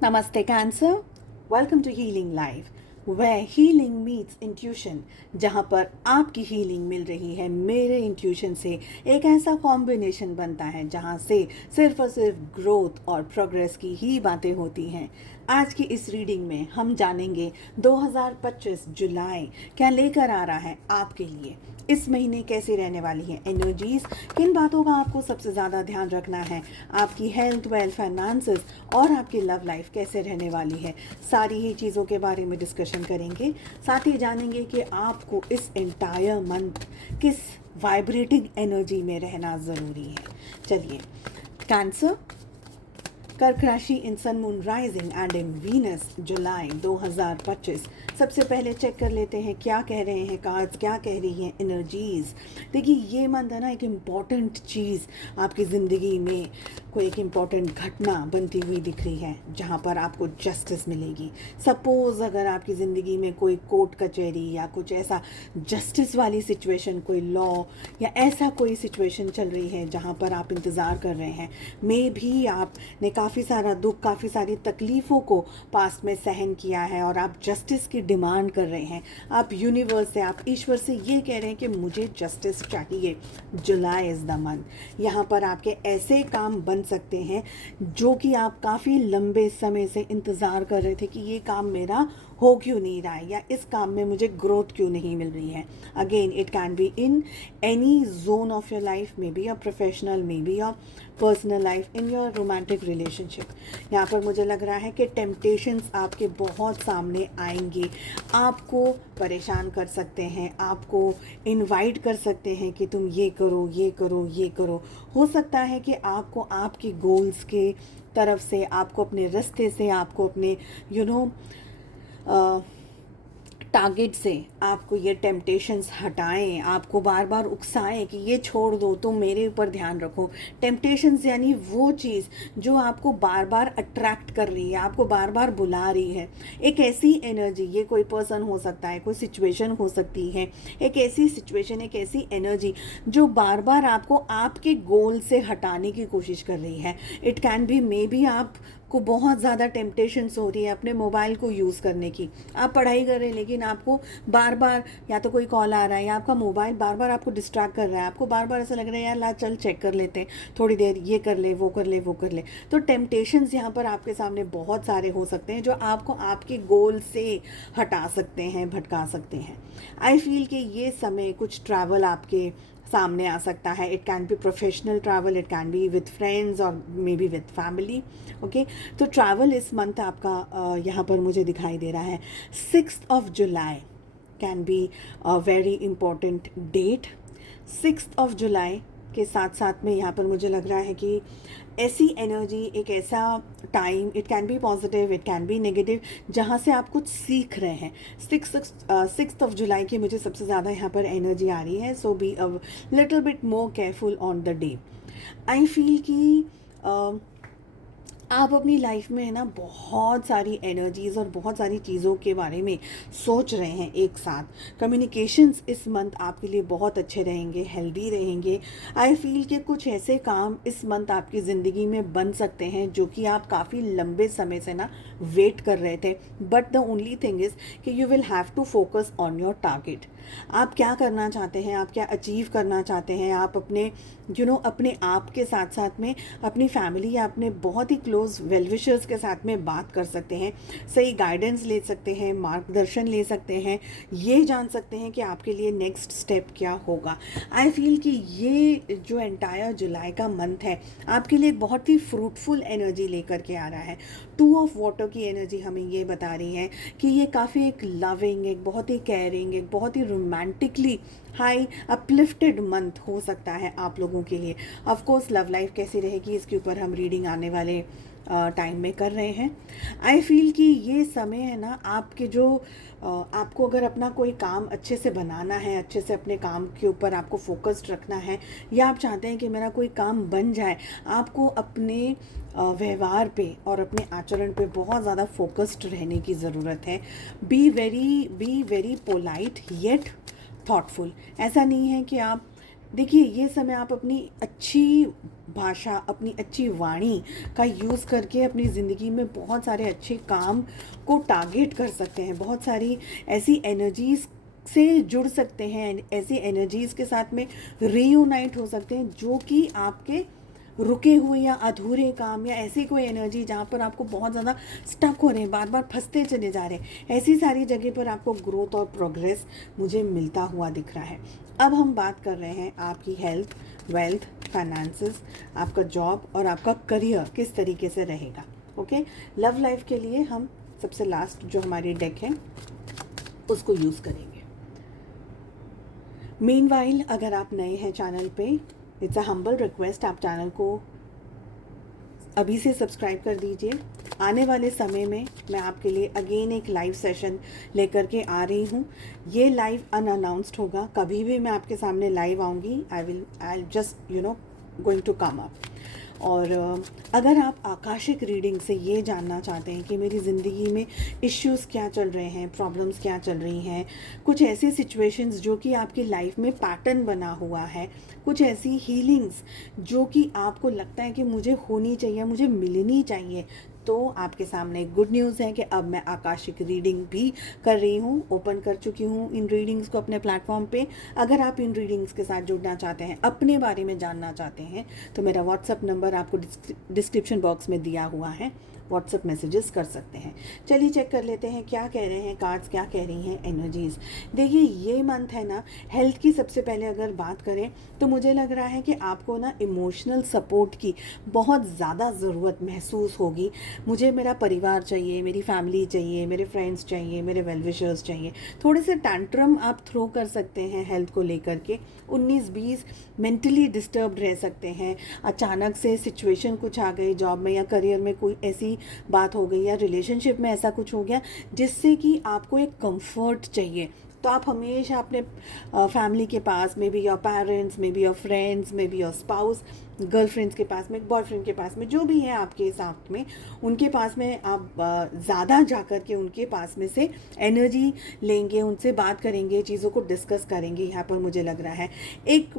Namaste Cancer. Welcome to Healing Live, where healing meets intuition. जहाँ पर आपकी healing मिल रही है मेरे इंट्यूशन से, एक ऐसा कॉम्बिनेशन बनता है जहाँ से सिर्फ और सिर्फ ग्रोथ और प्रोग्रेस की ही बातें होती हैं। आज की इस रीडिंग में हम जानेंगे 2025 जुलाई क्या लेकर आ रहा है आपके लिए। इस महीने कैसी रहने वाली है एनर्जीज, किन बातों का आपको सबसे ज़्यादा ध्यान रखना है, आपकी हेल्थ, वेल्थ, फाइनेंसेस और आपकी लव लाइफ कैसे रहने वाली है, सारी ही चीज़ों के बारे में डिस्कशन करेंगे। साथ ही जानेंगे कि आपको इस एंटायर मंथ किस वाइब्रेटिंग एनर्जी में रहना ज़रूरी है। चलिए, कैंसर, कर्क राशि in sun moon rising and in Venus July 2025। सबसे पहले चेक कर लेते हैं क्या कह रहे हैं कार्ड्स, क्या कह रही हैं एनर्जीज। देखिए, ये मंथ है ना, एक इम्पॉर्टेंट चीज़ आपकी ज़िंदगी में कोई एक इम्पॉर्टेंट घटना बनती हुई दिख रही है जहाँ पर आपको जस्टिस मिलेगी। सपोज़ अगर आपकी ज़िंदगी में कोई कोर्ट कचहरी या कुछ ऐसा जस्टिस वाली सिचुएशन, कोई लॉ या ऐसा कोई सिचुएशन चल रही है जहाँ पर आप इंतज़ार कर रहे हैं, मे भी आपने काफ़ी सारा दुख, काफ़ी सारी तकलीफ़ों को पास्ट में सहन किया है और आप जस्टिस की डिमांड कर रहे हैं। आप यूनिवर्स से, आप ईश्वर से ये कह रहे हैं कि मुझे जस्टिस चाहिए। जुलाई इज़ द मंथ। यहाँ पर आपके ऐसे काम बन सकते हैं जो कि आप काफ़ी लंबे समय से इंतज़ार कर रहे थे कि ये काम मेरा हो क्यों नहीं रहा है या इस काम में मुझे ग्रोथ क्यों नहीं मिल रही है। Again, it can be in any zone of your life, may be your professional, may be your personal life, in your romantic relationship. यहाँ पर मुझे लग रहा है कि टेम्पटेशंस आपके बहुत सामने आएंगे, आपको परेशान कर सकते हैं, आपको इनवाइट कर सकते हैं कि तुम ये करो, ये करो, ये करो। हो सकता है कि आपको आपके गोल्स के तरफ से, आपको अपने रास्ते से, आपको अपने टारगेट से आपको ये टेम्पटेशंस हटाएं, आपको बार बार उकसाएं कि ये छोड़ दो, तुम मेरे ऊपर ध्यान रखो। टेम्पटेशंस यानी वो चीज़ जो आपको बार बार अट्रैक्ट कर रही है, आपको बार बार बुला रही है। एक ऐसी एनर्जी, ये कोई पर्सन हो सकता है, कोई सिचुएशन हो सकती है, एक ऐसी सिचुएशन, एक ऐसी एनर्जी जो बार बार आपको आपके गोल से हटाने की कोशिश कर रही है। It can B, may be आप को बहुत ज़्यादा टेम्पटेशंस हो रही है अपने मोबाइल को यूज़ करने की। आप पढ़ाई कर रहे हैं लेकिन आपको बार बार या तो कोई कॉल आ रहा है या आपका मोबाइल बार बार आपको डिस्ट्रैक्ट कर रहा है, आपको बार बार ऐसा लग रहा है यार ला चल चेक कर लेते हैं थोड़ी देर, ये कर ले, वो कर ले, वो कर ले। तो टेम्पटेशंस यहाँ पर आपके सामने बहुत सारे हो सकते हैं जो आपको आपके गोल से हटा सकते हैं, भटका सकते हैं। आई फील कि ये समय कुछ ट्रैवल आपके सामने आ सकता है। It can be professional travel, it can be with friends और may be with family. Okay, तो ट्रैवल इस मंथ आपका यहाँ पर मुझे दिखाई दे रहा है। 6th of July can be a very important date. 6th of July के साथ साथ में यहाँ पर मुझे लग रहा है कि ऐसी एनर्जी, एक ऐसा time, it can B positive, it can B negative, जहाँ से आप कुछ सीख रहे हैं। 6th of July की मुझे सबसे ज़्यादा यहाँ पर एनर्जी आ रही है। So be a little bit more careful on the day. I feel कि आप अपनी लाइफ में है ना बहुत सारी एनर्जीज़ और बहुत सारी चीज़ों के बारे में सोच रहे हैं एक साथ। कम्युनिकेशंस इस मंथ आपके लिए बहुत अच्छे रहेंगे, हेल्दी रहेंगे। आई फील कि कुछ ऐसे काम इस मंथ आपकी ज़िंदगी में बन सकते हैं जो कि आप काफ़ी लंबे समय से ना वेट कर रहे थे। But the only thing is कि you will have to focus on your target. आप क्या करना चाहते हैं, आप क्या अचीव करना चाहते हैं। आप अपने अपने आप के साथ साथ में अपनी फैमिली या अपने बहुत ही क्लोज वेल विशर्स के साथ में बात कर सकते हैं, सही गाइडेंस ले सकते हैं, मार्गदर्शन ले सकते हैं, ये जान सकते हैं कि आपके लिए नेक्स्ट स्टेप क्या होगा। आई फील कि ये जो एंटायर जुलाई का मंथ है आपके लिए बहुत ही फ्रूटफुल एनर्जी लेकर के आ रहा है। 2 ऑफ वाटर की एनर्जी हमें ये बता रही है कि ये काफ़ी एक लविंग, एक बहुत ही केयरिंग, एक बहुत ही रोमांटिकली हाई अपलिफ्टेड मंथ हो सकता है आप लोगों के लिए। ऑफ कोर्स लव लाइफ कैसी रहेगी इसके ऊपर हम रीडिंग आने वाले टाइम में कर रहे हैं। आई फील कि ये समय है ना आपके जो आपको अगर अपना कोई काम अच्छे से बनाना है, अच्छे से अपने काम के ऊपर आपको फोकस्ड रखना है, या आप चाहते हैं कि मेरा कोई काम बन जाए, आपको अपने व्यवहार पे और अपने आचरण पे बहुत ज़्यादा फोकस्ड रहने की ज़रूरत है। Be very polite yet thoughtful. ऐसा नहीं है कि आप देखिए ये समय आप अपनी अच्छी भाषा, अपनी अच्छी वाणी का यूज़ करके अपनी ज़िंदगी में बहुत सारे अच्छे काम को टारगेट कर सकते हैं, बहुत सारी ऐसी एनर्जीज़ से जुड़ सकते हैं, ऐसी एनर्जीज़ के साथ में रीयूनाइट हो सकते हैं जो कि आपके रुके हुए या अधूरे काम या ऐसी कोई एनर्जी जहाँ पर आपको बहुत ज़्यादा स्टक हो रहे हैं, बार बार फंसते चले जा रहे हैं, ऐसी सारी जगह पर आपको ग्रोथ और प्रोग्रेस मुझे मिलता हुआ दिख रहा है। अब हम बात कर रहे हैं आपकी हेल्थ, वेल्थ, फाइनेंसेस, आपका जॉब और आपका करियर किस तरीके से रहेगा। ओके, लव लाइफ के लिए हम सबसे लास्ट जो हमारी डेक है उसको यूज़ करेंगे। मीनवाइल अगर आप नए हैं चैनल पे, इट्स अ हम्बल रिक्वेस्ट, आप चैनल को अभी से सब्सक्राइब कर दीजिए। आने वाले समय में मैं आपके लिए अगेन एक लाइव सेशन लेकर के आ रही हूँ। ये लाइव अनअनाउंस्ड होगा, कभी भी मैं आपके सामने लाइव आऊँगी, I just going to come up. और अगर आप आकाशिक रीडिंग से ये जानना चाहते हैं कि मेरी ज़िंदगी में इश्यूज़ क्या चल रहे हैं, प्रॉब्लम्स क्या चल रही हैं, कुछ ऐसी सिचुएशंस जो कि आपकी लाइफ में पैटर्न बना हुआ है, कुछ ऐसी हीलिंग्स जो कि आपको लगता है कि मुझे होनी चाहिए, मुझे मिलनी चाहिए, तो आपके सामने गुड न्यूज़ है कि अब मैं आकाशिक रीडिंग भी कर रही हूँ, ओपन कर चुकी हूँ इन रीडिंग्स को अपने प्लेटफॉर्म पे। अगर आप इन रीडिंग्स के साथ जुड़ना चाहते हैं, अपने बारे में जानना चाहते हैं, तो मेरा व्हाट्सअप नंबर आपको डिस्क्रिप्शन बॉक्स में दिया हुआ है, व्हाट्सअप मैसेजेस कर सकते हैं। चलिए चेक कर लेते हैं क्या कह रहे हैं कार्ड्स, क्या कह रही हैं एनर्जीज़। देखिए ये मंथ है ना, हेल्थ की सबसे पहले अगर बात करें तो मुझे लग रहा है कि आपको ना इमोशनल सपोर्ट की बहुत ज़्यादा ज़रूरत महसूस होगी। मुझे मेरा परिवार चाहिए, मेरी फैमिली चाहिए, मेरे फ्रेंड्स चाहिए, मेरे वेल विशर्स चाहिए। थोड़े से टैंट्रम आप थ्रो कर सकते हैं हेल्थ को लेकर के। 19-20 मेंटली डिस्टर्ब्ड रह सकते हैं, अचानक से सिचुएशन कुछ आ गई, जॉब में या करियर में कोई ऐसी बात हो गई या रिलेशनशिप में ऐसा कुछ हो गया जिससे कि आपको एक कंफर्ट चाहिए। तो आप हमेशा अपने फैमिली के पास, may be your parents, may be your friends, may be your spouse, girlfriends के पास में, बॉयफ्रेंड के पास में, जो भी है आपके साथ में, उनके पास में आप ज़्यादा जा कर के उनके पास में से एनर्जी लेंगे, उनसे बात करेंगे, चीज़ों को डिस्कस करेंगे। यहाँ पर मुझे लग रहा है एक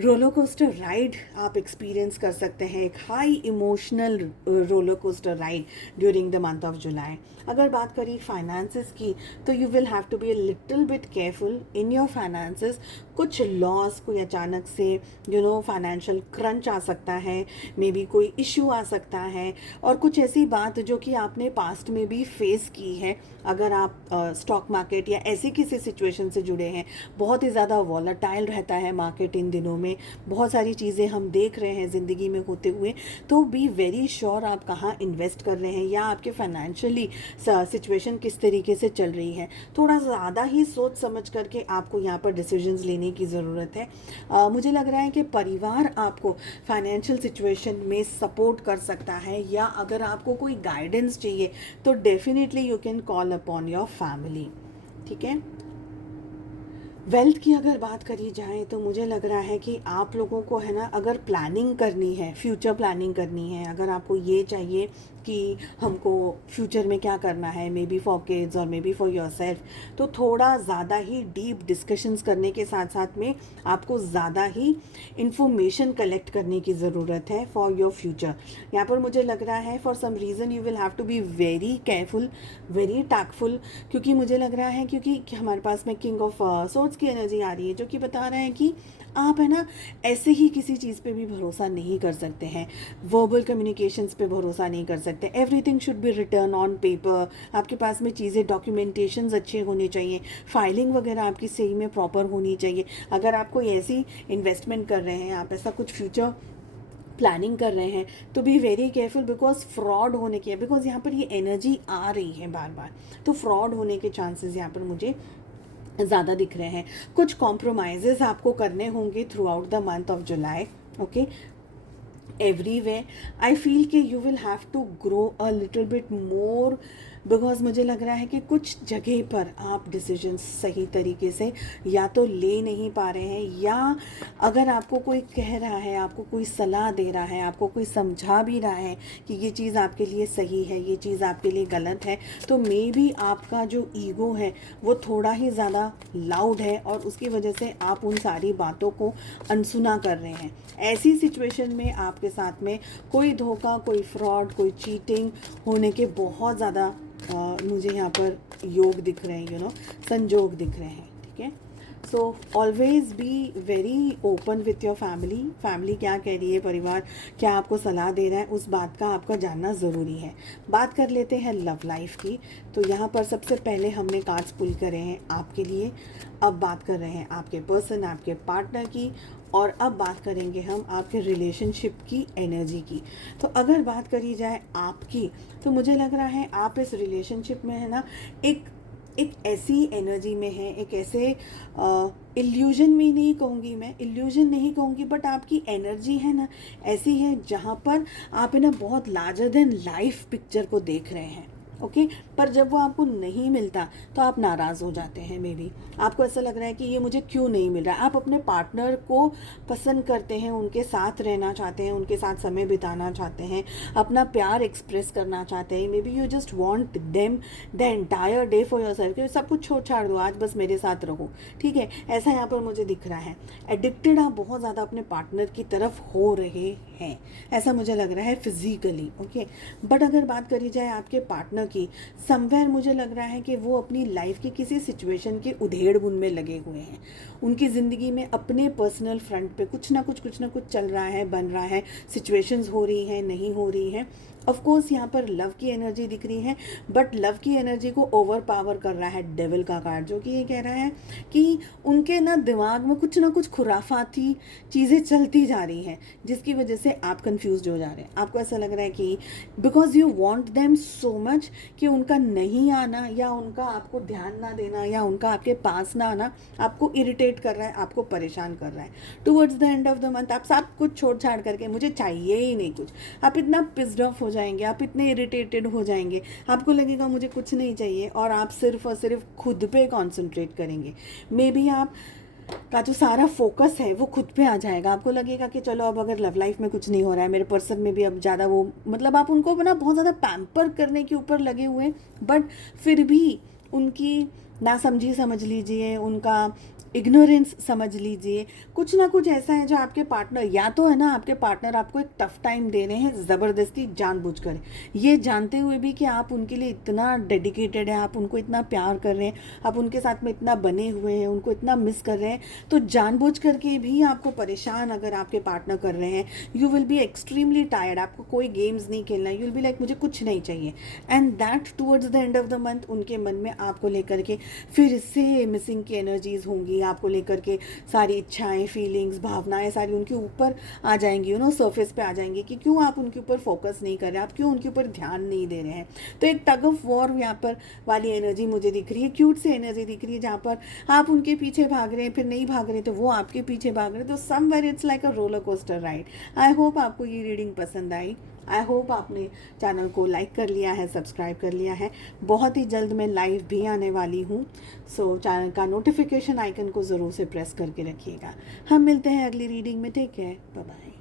रोलर कोस्टर राइड आप एक्सपीरियंस कर सकते हैं, एक high emotional roller coaster ride during the month of July. अगर बात करी फाइनेंसेस की, तो you will have to be a little bit careful in your finances. कुछ लॉस, कोई अचानक से फाइनेंशियल क्रंच आ सकता है, मे बी कोई इश्यू आ सकता है, और कुछ ऐसी बात जो कि आपने पास्ट में भी फेस की है। अगर आप स्टॉक मार्केट या ऐसी किसी सिचुएशन से जुड़े हैं, बहुत ही ज़्यादा वॉलेटाइल रहता है मार्केट इन दिनों में, बहुत सारी चीज़ें हम देख रहे हैं ज़िंदगी में होते हुए। तो बी वेरी श्योर आप कहाँ इन्वेस्ट कर रहे हैं या आपके फाइनेंशियली सिचुएशन किस तरीके से चल रही है। थोड़ा ज़्यादा ही सोच समझ करके आपको यहाँ पर डिसीजंस लेने की ज़रूरत है। मुझे लग रहा है कि परिवार आपको फाइनेंशियल सिचुएशन में सपोर्ट कर सकता है, या अगर आपको कोई गाइडेंस चाहिए तो definitely you can call upon your family. ठीक है, वेल्थ की अगर बात करी जाए तो मुझे लग रहा है कि आप लोगों को है ना, अगर प्लानिंग करनी है, फ्यूचर प्लानिंग करनी है, अगर आपको ये चाहिए कि हमको फ्यूचर में क्या करना है, मे बी फॉर किड्स और मे बी फॉर योरसेल्फ, तो थोड़ा ज़्यादा ही डीप डिस्कशंस करने के साथ साथ में आपको ज़्यादा ही इंफॉर्मेशन कलेक्ट करने की ज़रूरत है फॉर योर फ्यूचर। यहाँ पर मुझे लग रहा है for some reason you will have to be very careful, very tactful, क्योंकि मुझे लग रहा है क्योंकि हमारे पास में किंग ऑफ सोर्ड्स की एनर्जी आ रही है जो कि बता रहे हैं कि आप है ना ऐसे ही किसी चीज़ पे भी भरोसा नहीं कर सकते हैं, वर्बल कम्युनिकेशंस पे भरोसा नहीं कर सकते। Everything should be return on paper, आपके पास में चीज़ें, डॉक्यूमेंटेशंस अच्छे होने चाहिए, फाइलिंग वगैरह आपकी सही में प्रॉपर होनी चाहिए। अगर आप कोई ऐसी इन्वेस्टमेंट कर रहे हैं, आप ऐसा कुछ फ्यूचर प्लानिंग कर रहे हैं, तो B very careful, because fraud होने की है, बिकॉज यहाँ पर ये एनर्जी आ रही है बार बार, तो फ्रॉड होने के चांसेस यहाँ पर मुझे ज़्यादा दिख रहे हैं। कुछ कॉम्प्रोमाइज़ेस आपको करने होंगे throughout the month of July. Okay, everywhere I feel कि you will have to grow a little bit more because मुझे लग रहा है कि कुछ जगह पर आप डिसीजन सही तरीके से या तो ले नहीं पा रहे हैं, या अगर आपको कोई कह रहा है, आपको कोई सलाह दे रहा है, आपको कोई समझा भी रहा है कि ये चीज़ आपके लिए सही है, ये चीज़ आपके लिए गलत है, तो मे बी आपका जो ईगो है वो थोड़ा ही ज़्यादा लाउड है और उसकी वजह से आप उन सारी बातों को अनसुना कर रहे हैं। ऐसी सिचुएशन में आपके साथ में कोई धोखा, कोई फ्रॉड, कोई चीटिंग होने के बहुत ज़्यादा मुझे यहाँ पर योग दिख रहे हैं, संजोग दिख रहे हैं। ठीक है, so always be very open with your family क्या कह रही है, परिवार क्या आपको सलाह दे रहा है, उस बात का आपका जानना ज़रूरी है। बात कर लेते हैं लव लाइफ की। तो यहाँ पर सबसे पहले हमने कार्ड्स पुल करे हैं आपके लिए, अब बात कर रहे हैं आपके पर्सन, आपके पार्टनर की, और अब बात करेंगे हम आपके रिलेशनशिप की एनर्जी की। तो अगर बात करी जाए आपकी, तो मुझे लग रहा है आप इस रिलेशनशिप में है ना, एक ऐसी एनर्जी में है, एक ऐसे इल्यूजन में नहीं कहूँगी, मैं इल्यूजन नहीं कहूँगी, बट आपकी एनर्जी है ना ऐसी है जहाँ पर आप है ना बहुत लार्जर देन लाइफ पिक्चर को देख रहे हैं। ओके, पर जब वो आपको नहीं मिलता तो आप नाराज़ हो जाते हैं। मे बी आपको ऐसा लग रहा है कि ये मुझे क्यों नहीं मिल रहा है। आप अपने पार्टनर को पसंद करते हैं, उनके साथ रहना चाहते हैं, उनके साथ समय बिताना चाहते हैं, अपना प्यार एक्सप्रेस करना चाहते हैं। May be you just want them the entire day for your self, सब कुछ छोड़ छाड़ दो, आज बस मेरे साथ रहो। ठीक है, ऐसा यहाँ पर मुझे दिख रहा है। एडिक्टेड आप बहुत ज़्यादा अपने पार्टनर की तरफ हो रहे हैं, ऐसा मुझे लग रहा है फिजिकली। ओके, बट अगर बात करी जाए आपके पार्टनर की, समवेयर मुझे लग रहा है कि वो अपनी लाइफ की किसी सिचुएशन के उधेड़-बुन में लगे हुए हैं। उनकी ज़िंदगी में अपने पर्सनल फ्रंट पे कुछ ना कुछ चल रहा है, बन रहा है, सिचुएशंस हो रही हैं, नहीं हो रही हैं। ऑफ कोर्स यहाँ पर लव की एनर्जी दिख रही है, बट लव की एनर्जी को ओवर पावर कर रहा है डेविल का कार्ड, जो कि ये कह रहा है कि उनके ना दिमाग में कुछ ना कुछ खुराफाती चीज़ें चलती जा रही हैं, जिसकी वजह से आप कंफ्यूज हो जा रहे हैं। आपको ऐसा लग रहा है कि because you want them so much कि उनका नहीं आना या उनका आपको ध्यान ना देना या उनका आपके पास ना आना आपको इरिटेट कर रहा है, आपको परेशान कर रहा है। Towards the end of the month आप सब कुछ छोड़ छाड़ करके, मुझे चाहिए ही नहीं कुछ, आप इतना पिस्ड ऑफ हो जाएंगे, आप इतने इरिटेटेड हो जाएंगे, आपको लगेगा मुझे कुछ नहीं चाहिए, और आप सिर्फ और सिर्फ खुद पे कॉन्सेंट्रेट करेंगे। मे बी आप का जो सारा फोकस है वो खुद पे आ जाएगा। आपको लगेगा कि चलो अब अगर लव लाइफ में कुछ नहीं हो रहा है, मेरे पर्सन में भी अब ज़्यादा वो, मतलब आप उनको ना बहुत ज़्यादा पैम्पर करने के ऊपर लगे हुए हैं, बट फिर भी उनकी नासमझी समझ लीजिए, उनका इग्नोरेंस समझ लीजिए, कुछ ना कुछ ऐसा है जो आपके पार्टनर, या तो है ना आपके पार्टनर आपको एक टफ टाइम दे रहे हैं ज़बरदस्ती जानबूझकर, ये जानते हुए भी कि आप उनके लिए इतना डेडिकेटेड है, आप उनको इतना प्यार कर रहे हैं, आप उनके साथ में इतना बने हुए हैं, उनको इतना मिस कर रहे हैं, तो जानबूझ करके भी आपको परेशान अगर आपके पार्टनर कर रहे हैं, you will be extremely tired, आपको कोई गेम्स नहीं खेलना, यू विल बी लाइक मुझे कुछ नहीं चाहिए, and that towards the end of the month उनके मन में आपको लेकर के फिर से मिसिंग की एनर्जीज होंगी, आपको लेकर के सारी इच्छाएं, फीलिंग्स, भावनाएं सारी उनके ऊपर आ जाएंगी, सरफेस पे आ जाएंगी कि क्यों आप उनके ऊपर फोकस नहीं कर रहे, आप क्यों उनके ऊपर ध्यान नहीं दे रहे हैं। तो एक टग ऑफ वॉर यहाँ पर वाली एनर्जी मुझे दिख रही है, क्यूट से एनर्जी दिख रही है, जहाँ पर आप उनके पीछे भाग रहे हैं, फिर नहीं भाग रहे तो वो आपके पीछे भाग रहे हैं, तो somewhere it's like a roller coaster ride. I hope आपको ये रीडिंग पसंद आई। आई होप आपने चैनल को लाइक कर लिया है, सब्सक्राइब कर लिया है। बहुत ही जल्द मैं लाइव भी आने वाली हूँ, सो चैनल का नोटिफिकेशन आइकन को ज़रूर से प्रेस करके रखिएगा। हम मिलते हैं अगली रीडिंग में। Take care, bye bye.